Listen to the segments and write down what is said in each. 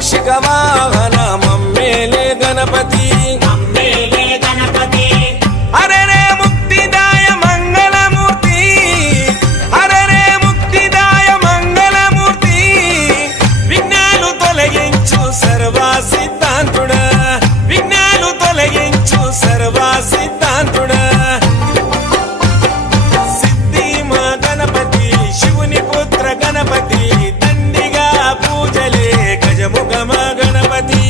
మూషిక వాహన మమ్మేలే గణపతి హరే రే ముక్తిదాయ మంగళమూర్తి హరే రే ముక్తిదాయ మంగళమూర్తి విఘ్నాలు తొలగించు సర్వా సిద్ధాంతుడా విఘ్నాలు తొలగించు సర్వా సిద్ధాంతుడా సిద్ధి మా గణపతి శివుని పుత్ర గణపతి దండిగా పూజలే గజముఖ మా గణపతి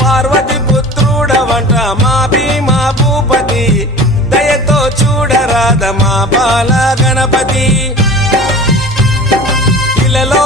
పార్వతి పుత్రుడవంట మా భీమా భూపతి దయతో చూడరాద మా బాల గణపతి ఇలలో